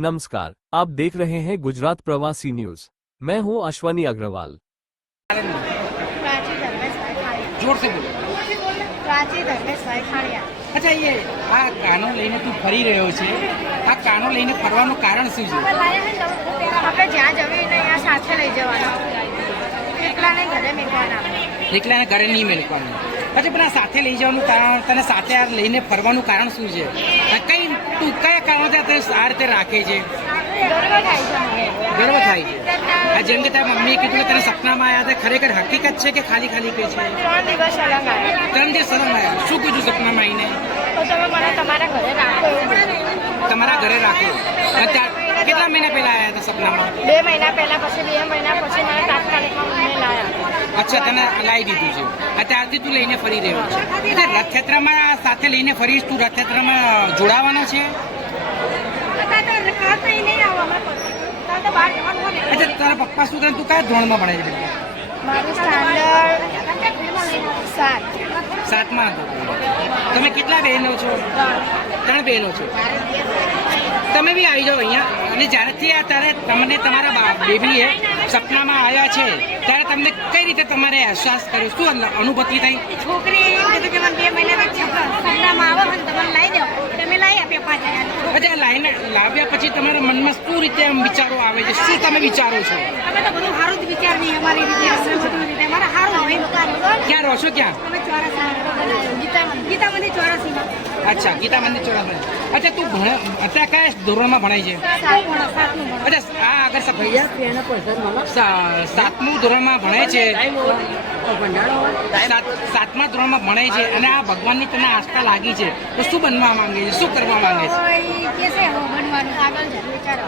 नमस्कार, आप देख रहे हैं गुजरात प्रवासी न्यूज। मैं हूं अश्वनी अग्रवाल। प्राची धर्मेशભાઈ ખાડિયા। जोर से बोलो। प्राची ધર્મેશભાઈ ખાડિયા। अच्छा, ये आ कानो लईने तू फरी રહ્યો છે, આ કાનો લઈને ફરવાનું કારણ શું છે? આપણે જ્યાં જઈએ ને ત્યાં સાથે લઈ જવાના, એકલાને ઘરે મૂકવાના। એકલાને ઘરે નહીં મેળવવાનું। પછી પણ આ સાથે લઈ જવાનું કારણ, તને સાથે આ લઈને ફરવાનું કારણ શું છે? કઈ તું કયા કારણોથી તને આ રીતે રાખે છે? ગર્વ થાય છે મને। ગર્વ થાય છે। આ જેમ કે તારા મમ્મીએ કીધું કે તને સપનામાં આવ્યા હતા, ખરેખર હકીકત છે કે ખાલી ખાલી કે છે? 3 દિવસ અલગ આવ્યા। 3 દિવસ અલગ આવ્યા। શું કીધું સપનામાં આવીને? તો તમે મને તમારા ઘરે રાખો એવું કીધું। તમારા ઘરે રાખો। કેટલા મહિના પહેલા આવ્યા હતા સપનામાં? 2 મહિના પહેલા, પછી 2 મહિના પછી મને તાત્કાલિકમાં મને લાયા। અચ્છા, તને લાવી દીધું છે। અત્યારથી તું લઈને ફરી રહ્યો છે। એટલે રથયાત્રામાં સાથે લઈને ફરીશ, તું રથયાત્રામાં જોડાવાનો છે? અચ્છા, તારા પપ્પા શું કરે? તું કયા ધોરણમાં ભણે છે? મારું સ્ટાન્ડર્ડ 7 7માં હતો। તમે કેટલા બહેનો છો? 3 બહેનો છો। તમે બી આવી જાઓ અહીંયા। અને જ્યારેથી આ ત્યારે તમને તમારા બેબીએ સપનામાં આવ્યા છે, ત્યારે તમને કઈ રીતે તમારે અહેસાસ કર્યો? શું અનુભૂતિ થઈ? છોકરી કીધું કે મને 2 મહિના સપનામાં આવો ને તમે લઈ દો, તમે લઈ આપ્યો 5,000। અચ્છા, લાઈને લાવ્યા પછી તમારા મનમાં શું રીતે આમ વિચારો આવે છે? શું તમે વિચારો છો? અમે તો બધું સારું જ વિચારીએ, અમારી રીતે બધું રીતે અમારે સારું હોય। ક્યાં રહો છો? ક્યાં? અમે ગીતા મંદિર 84માં। અચ્છા, ગીતા મંદિર 84। અચ્છા, તું ભણે અત્યારે કયા ધોરણમાં ભણાય છે? 7મું અચ્છા, આ આગળ 7મું ધોરણમાં ભણે છે। 7મા ધોરણમાં ભણે છે અને આ ભગવાનની તને આસ્થા લાગી છે, તો શું બનવા માંગે છે? શું કરવા માંગે છે? કે છે બનવાનું આગળ વિચારો।